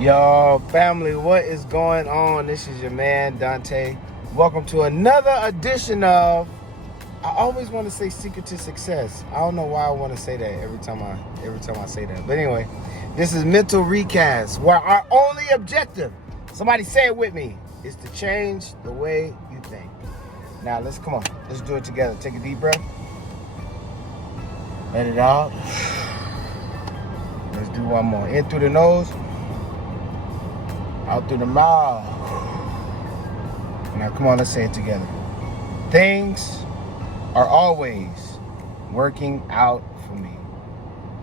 Yo, family, what is going on? This is your man, Dante. Welcome to another edition of, I always want to say Secret to Success. I don't know why I want to say that every time I say that. But anyway, this is Mental Recast, where our only objective, somebody say it with me, is to change the way you think. Now, let's do it together. Take a deep breath. Let it out. Let's do one more. In through the nose. Out through the mouth. Now, come on, let's say it together. Things are always working out for me.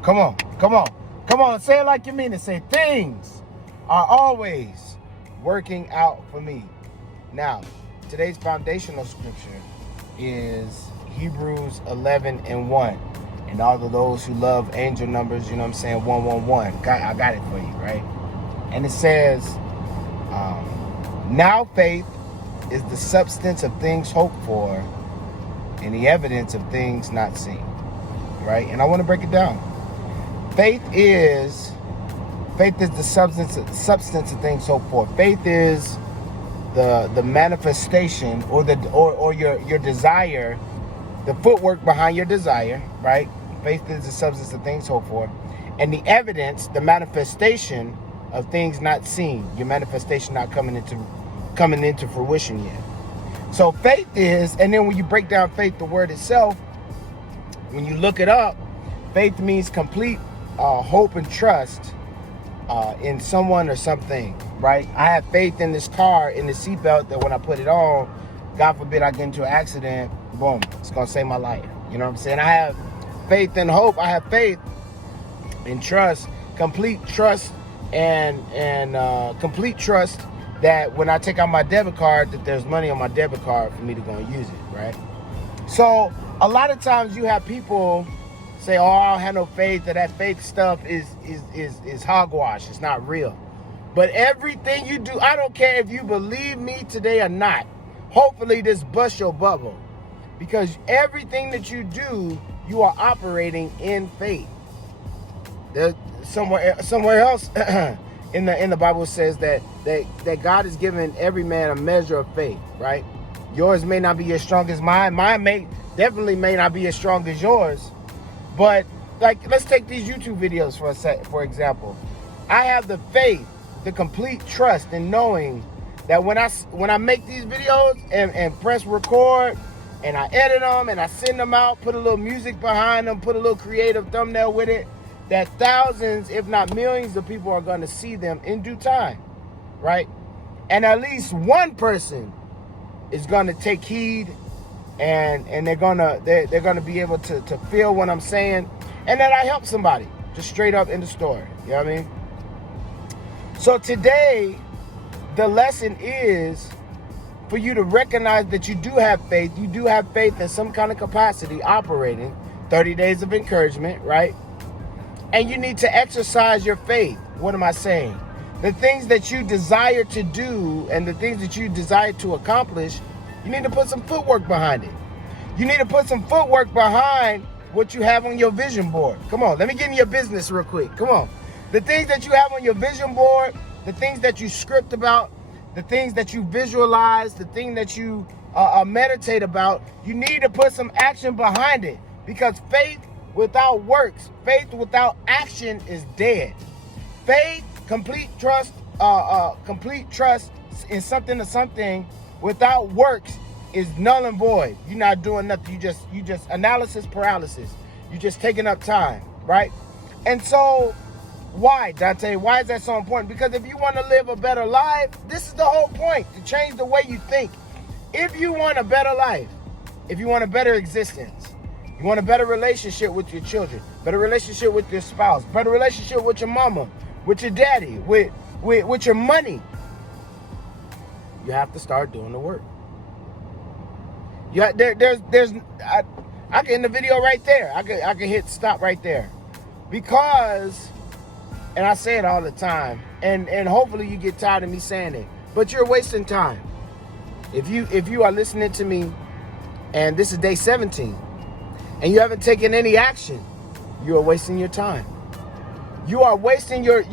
Come on. Say it like you mean it. Say, things are always working out for me. Now, today's foundational scripture is Hebrews 11:1. And all of those who love angel numbers, 111. I got it for you, right? And it says, now faith is the substance of things hoped for and the evidence of things not seen, right? And I want to break it down. Faith is the substance of things hoped for. Faith is the manifestation or your desire, the footwork behind your desire, right? Faith is the substance of things hoped for, and the evidence, the manifestation of things not seen. Your manifestation not coming into fruition yet. So faith is, and then when you break down faith, the word itself, when you look it up, faith means complete hope and trust in someone or something, right? I have faith in this car, in the seatbelt, that when I put it on, God forbid I get into an accident, boom, it's gonna save my life. You know what I'm saying? I have faith and hope. I have faith and trust, complete trust and complete trust that when I take out my debit card, that there's money on my debit card for me to go and use it, right? So a lot of times you have people say, oh, I don't have no faith, that faith stuff is hogwash, it's not real. But everything you do, I don't care if you believe me today or not, hopefully this busts your bubble. Because everything that you do, you are operating in faith. There's somewhere else in the Bible says that God has given every man a measure of faith, right? Yours may not be as strong as mine. Mine definitely may not be as strong as yours. But like, let's take these YouTube videos for example. I have the faith, the complete trust in knowing that when I make these videos and press record and I edit them and I send them out, put a little music behind them, put a little creative thumbnail with it, that thousands, if not millions of people are going to see them in due time, right? And at least one person is going to take heed and they're going to be able to feel what I'm saying, and that I help somebody just straight up in the story. You know what I mean? So today, the lesson is for you to recognize that you do have faith. You do have faith in some kind of capacity operating. 30 days of encouragement, right? And you need to exercise your faith. What am I saying? The things that you desire to do and the things that you desire to accomplish, you need to put some footwork behind it. You need to put some footwork behind what you have on your vision board. Come on, let me get in your business real quick. Come on. The things that you have on your vision board, the things that you script about, the things that you visualize, the thing that you meditate about, you need to put some action behind it. Because faith without works, faith without action is dead. Faith, complete trust in something or something without works is null and void. You're not doing nothing. You just analysis paralysis. You're just taking up time, right? And so why, Dante? Why is that so important? Because if you want to live a better life, this is the whole point, to change the way you think. If you want a better life, if you want a better existence, you want a better relationship with your children, better relationship with your spouse, better relationship with your mama, with your daddy, with your money, you have to start doing the work. I can end the video right there. I can hit stop right there. Because, and I say it all the time, and hopefully you get tired of me saying it, but you're wasting time. If you are listening to me and this is day 17 and you haven't taken any action, you are wasting your time. You are wasting your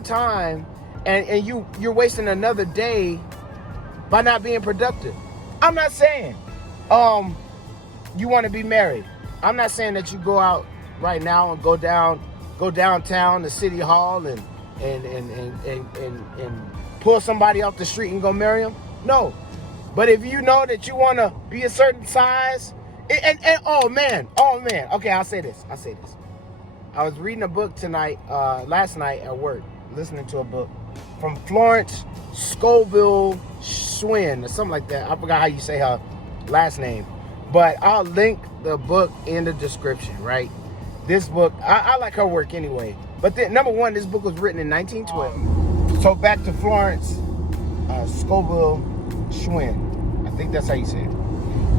time, and you're wasting another day by not being productive. I'm not saying you want to be married. I'm not saying that you go out right now and go downtown to City Hall and pull somebody off the street and go marry them. No. But if you know that you want to be a certain size, and oh man, okay, I'll say this. I was reading a book last night at work, listening to a book from Florence Scovel Schwinn or something like that. I forgot how you say her last name, but I'll link the book in the description, right? This book, I like her work anyway. But then, number one, this book was written in 1912. So back to Florence Scovel Schwinn. I think that's how you say it.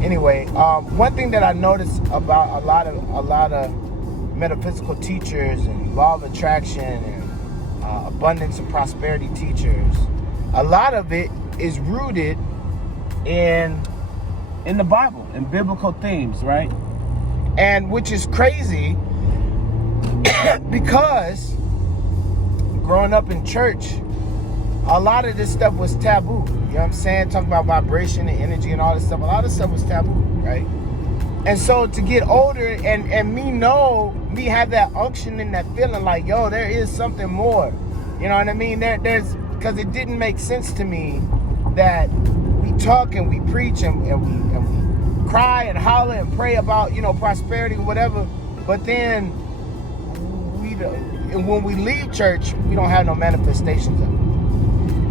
Anyway, one thing that I noticed about a lot of metaphysical teachers and law of attraction and abundance and prosperity teachers, a lot of it is rooted in the Bible, in biblical themes, right? And which is crazy because growing up in church, a lot of this stuff was taboo. You know what I'm saying? Talking about vibration and energy and all this stuff. A lot of stuff was taboo, right? And so to get older and me have that unction and that feeling like, yo, there is something more. You know what I mean? There's because it didn't make sense to me that we talk and we preach and we cry and holler and pray about, prosperity or whatever, but then when we leave church, we don't have no manifestations of it.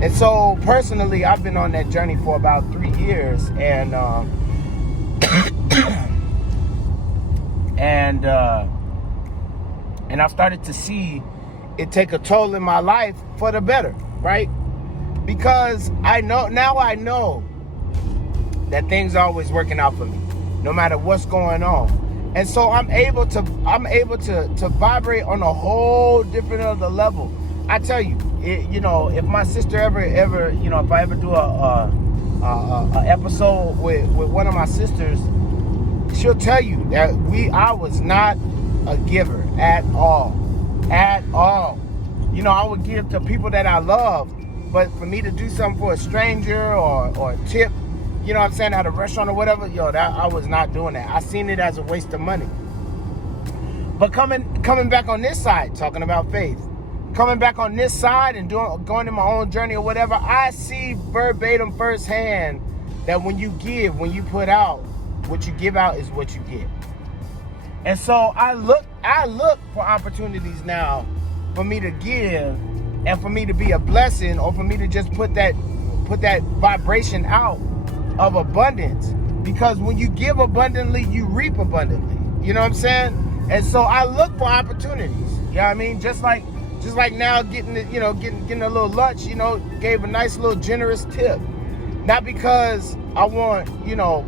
And so personally, I've been on that journey for about 3 years, and I've started to see it take a toll in my life for the better, right? Because I know that things are always working out for me, no matter what's going on. And so I'm able to vibrate on a whole different other level. I tell you, if my sister ever, if I ever do a episode with one of my sisters, she'll tell you that I was not a giver at all. I would give to people that I love, but for me to do something for a stranger or a tip, you know what I'm saying, at a restaurant or whatever, I was not doing that. I seen it as a waste of money. But coming back on this side, talking about faith, coming back on this side and going in my own journey or whatever, I see verbatim firsthand that when you give, when you put out, what you give out is what you get. And so I look for opportunities now for me to give and for me to be a blessing, or for me to just put that vibration out of abundance. Because when you give abundantly, you reap abundantly. You know what I'm saying? And so I look for opportunities. You know what I mean? Just like now getting a little lunch, gave a nice little generous tip. Not because I want,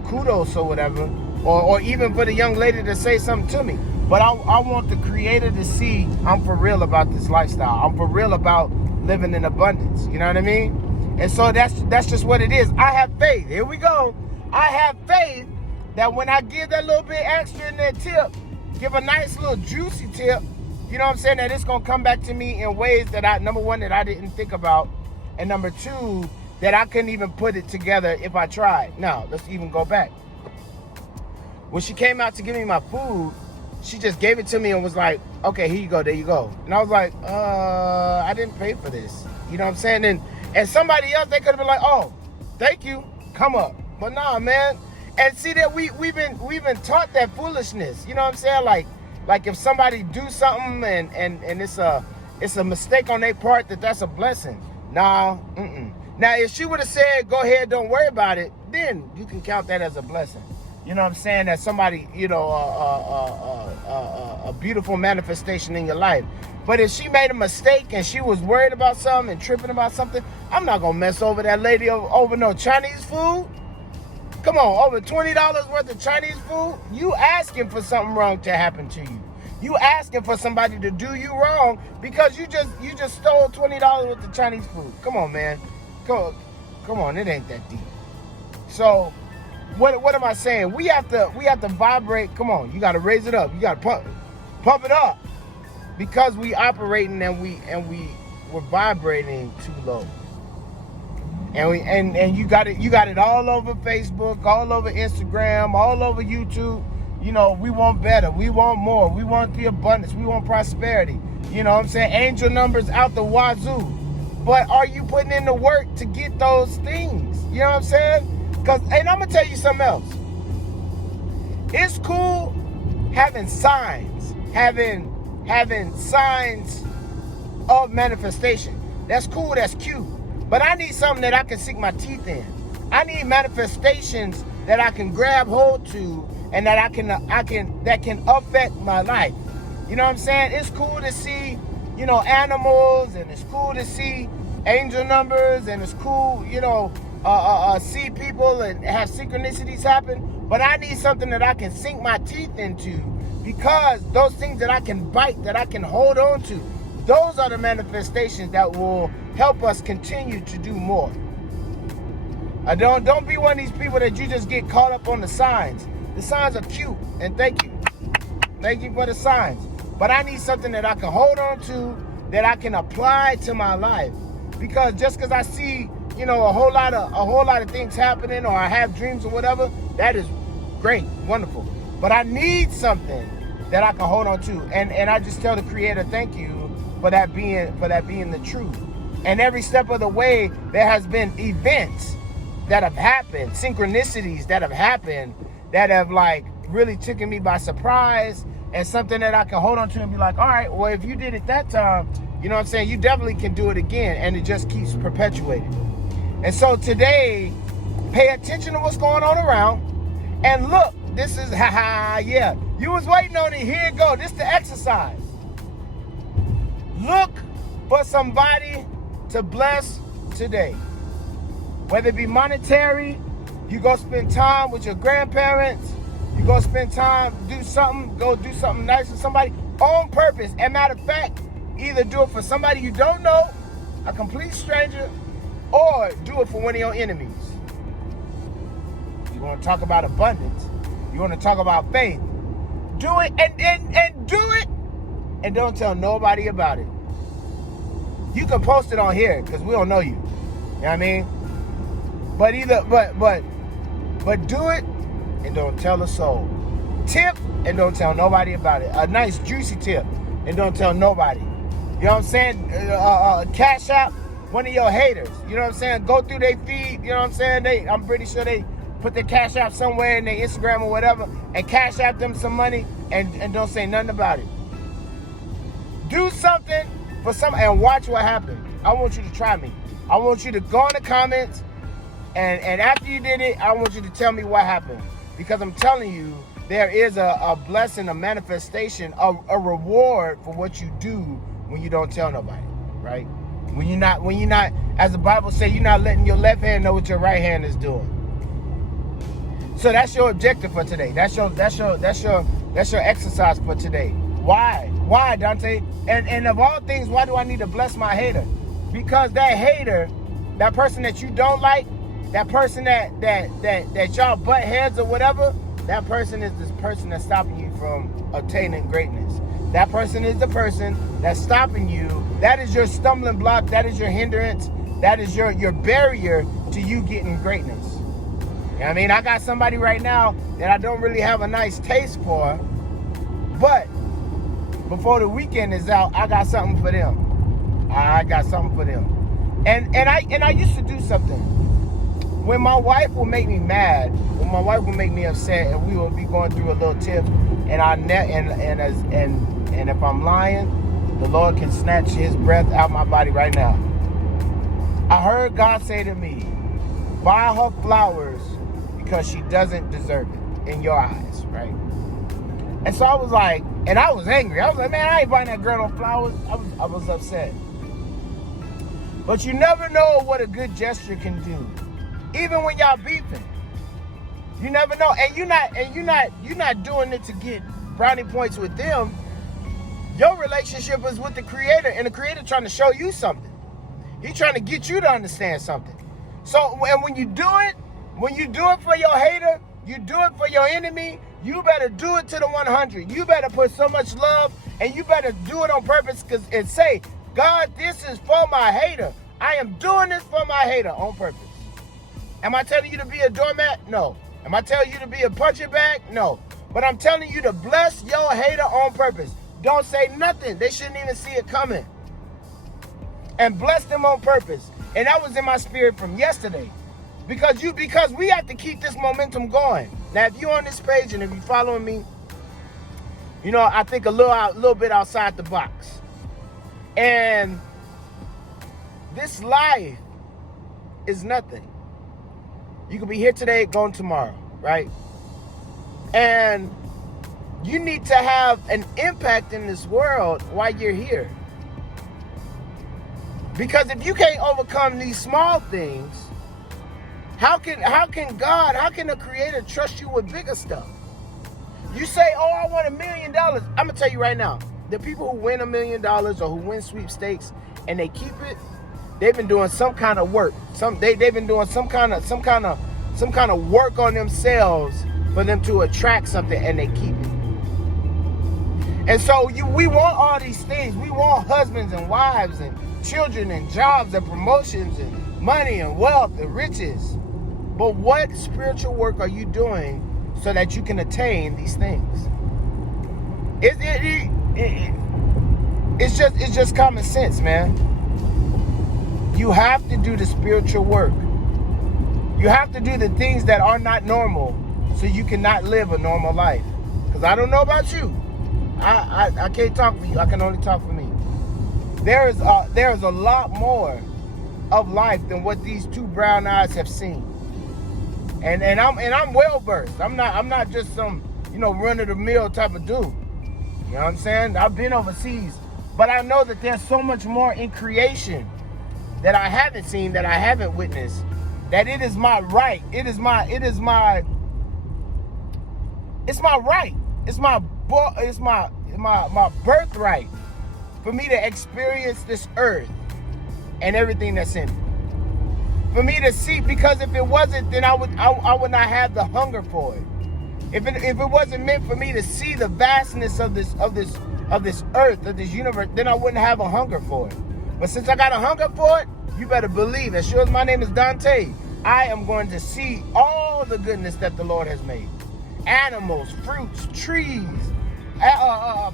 kudos or whatever, or even for the young lady to say something to me. But I want the creator to see I'm for real about this lifestyle. I'm for real about living in abundance. You know what I mean? And so that's just what it is. I have faith. Here we go. I have faith that when I give that little bit extra in that tip, give a nice little juicy tip, you know what I'm saying, that it's going to come back to me in ways that number one, that I didn't think about, and number two, that I couldn't even put it together if I tried. Now, let's even go back. When she came out to give me my food, she just gave it to me and was like, okay, here you go, there you go. And I was like, I didn't pay for this. You know what I'm saying? And somebody else, they could have been like, oh, thank you, come up. But nah, man. And see that we've been taught that foolishness. You know what I'm saying? Like if somebody do something and it's a mistake on their part, that's a blessing. Nah, Now, if she would have said, go ahead, don't worry about it, then you can count that as a blessing. You know what I'm saying? That somebody, a beautiful manifestation in your life. But if she made a mistake and she was worried about something and tripping about something, I'm not going to mess over that lady over no Chinese food. Come on, over $20 worth of Chinese food? You asking for something wrong to happen to you. You asking for somebody to do you wrong because you just stole $20 worth of Chinese food. Come on, man. Come on, it ain't that deep. So, what am I saying? We have to vibrate. Come on, you got to raise it up. You got to pump it up. because we operating and we're vibrating too low. And you got it all over Facebook, all over Instagram, all over YouTube. You know, we want better, we want more, we want the abundance, we want prosperity. You know what I'm saying? Angel numbers out the wazoo. But are you putting in the work to get those things? You know what I'm saying? And I'm gonna tell you something else. It's cool having signs, having signs of manifestation. That's cool, that's cute. But I need something that I can sink my teeth in. I need manifestations that I can grab hold to and that that can affect my life. You know what I'm saying? It's cool to see, you know, animals, and it's cool to see angel numbers, and it's cool, you know, see people and have synchronicities happen. But I need something that I can sink my teeth into, because those things that I can bite, that I can hold on to, those are the manifestations that will help us continue to do more. Don't be one of these people that you just get caught up on the signs. The signs are cute, and thank you. Thank you for the signs. But I need something that I can hold on to, that I can apply to my life. Because just because I see, you know, a whole lot of things happening, or I have dreams or whatever, that is great, wonderful. But I need something that I can hold on to. And I just tell the Creator, thank you for that being the truth. And every step of the way, there has been events that have happened, synchronicities that have happened, that have like really taken me by surprise, and something that I can hold on to and be like, all right, well, if you did it that time, you know what I'm saying, you definitely can do it again. And it just keeps perpetuating. And so today, pay attention to what's going on around, and look, this is, yeah, you was waiting on it, here it go, this is the exercise. Look for somebody to bless today. Whether it be monetary, you go spend time with your grandparents, you go spend time, go do something nice with somebody on purpose. And matter of fact, either do it for somebody you don't know, a complete stranger, or do it for one of your enemies. You want to talk about abundance, you want to talk about faith, do it and do it, and don't tell nobody about it. You can post it on here because we don't know you. You know what I mean? But do it and don't tell a soul. Tip and don't tell nobody about it. A nice juicy tip and don't tell nobody. You know what I'm saying? Cash out one of your haters. You know what I'm saying? Go through their feed. You know what I'm saying? I'm pretty sure they put their cash out somewhere in their Instagram or whatever, and cash out them some money and don't say nothing about it. Do something for some and watch what happens. I want you to try me. I want you to go in the comments, and after you did it, I want you to tell me what happened. Because I'm telling you, there is a blessing, a manifestation, a reward for what you do when you don't tell nobody, right? When you're not, as the Bible says, you're not letting your left hand know what your right hand is doing. So that's your objective for today. That's your exercise for today. Why, Dante? And of all things, why do I need to bless my hater? Because that hater, that person that you don't like, that person that y'all butt heads or whatever, that person is this person that's stopping you from obtaining greatness. That person is the person that's stopping you. That is your stumbling block. That is your hindrance. That is your barrier to you getting greatness. You know what I mean? I got somebody right now that I don't really have a nice taste for, but before the weekend is out, I got something for them. I got something for them. And I used to do something. When my wife will make me mad, when my wife will make me upset, and we will be going through a little tiff, and if I'm lying, the Lord can snatch His breath out my body right now. I heard God say to me, buy her flowers because she doesn't deserve it in your eyes, right? And so I was like, and I was angry. I was like, man, I ain't buying that girl no flowers. I was upset. But you never know what a good gesture can do. Even when y'all beefing, you never know. And you're not doing it to get brownie points with them. Your relationship is with the Creator, and the Creator trying to show you something. He's trying to get you to understand something. So when you do it for your hater, you do it for your enemy, you better do it to the 100. You better put so much love And you better do it on purpose and say, God, this is for my hater. I am doing this for my hater on purpose. Am I telling you to be a doormat? No. Am I telling you to be a punching bag? No. But I'm telling you to bless your hater on purpose. Don't say nothing. They shouldn't even see it coming. And bless them on purpose. And that was in my spirit from yesterday. Because we have to keep this momentum going. Now, if you're on this page and if you're following me, you know, I think a little bit outside the box. And this life is nothing. You could be here today, gone tomorrow, right? And you need to have an impact in this world while you're here. Because if you can't overcome these small things, how can the Creator trust you with bigger stuff? You say, oh, I want $1 million. I'm going to tell you right now, the people who win $1 million or who win sweepstakes and they keep it, they've been doing some kind of work. They've been doing some kind of work on themselves for them to attract something, and they keep it. And so we want all these things. We want husbands and wives and children and jobs and promotions and money and wealth and riches. But what spiritual work are you doing so that you can attain these things? It's just common sense, man. You have to do the spiritual work. You have to do the things that are not normal so you cannot live a normal life. Because I don't know about you. I can't talk for you. I can only talk for me. There is a lot more of life than what these two brown eyes have seen. And I'm well versed. I'm not just some, run of the mill type of dude. You know what I'm saying? I've been overseas, but I know that there's so much more in creation that I haven't seen, that I haven't witnessed, that it is my right. It's my right. It's my birthright for me to experience this earth and everything that's in it. For me to see, because if it wasn't, then I would not have the hunger for it. If it wasn't meant for me to see the vastness of this earth, of this universe, then I wouldn't have a hunger for it. But since I got a hunger for it, you better believe, as sure as my name is Dante, I am going to see all the goodness that the Lord has made. Animals, fruits, trees,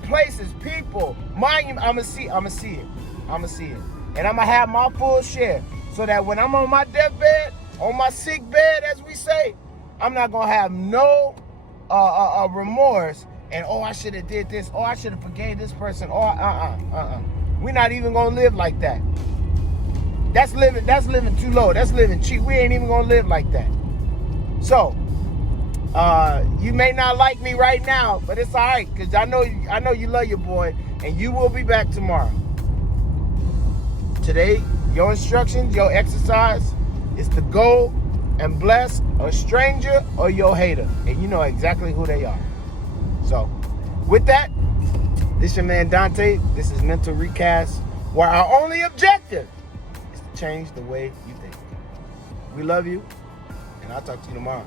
places, people, monuments. I'm gonna see it. And I'm gonna have my full share, so that when I'm on my deathbed, on my sick bed, as we say, I'm not gonna have no remorse. And I should have did this. I should have forgave this person. We're not even gonna live like that. That's living too low. That's living cheap. We ain't even gonna live like that. So, you may not like me right now, but it's all right, because I know you love your boy, and you will be back tomorrow. Today, your instructions, your exercise is to go and bless a stranger or your hater, and you know exactly who they are. So, with that, this your man Dante. This is Mental Recast, where our only objective is to change the way you think. We love you, and I'll talk to you tomorrow.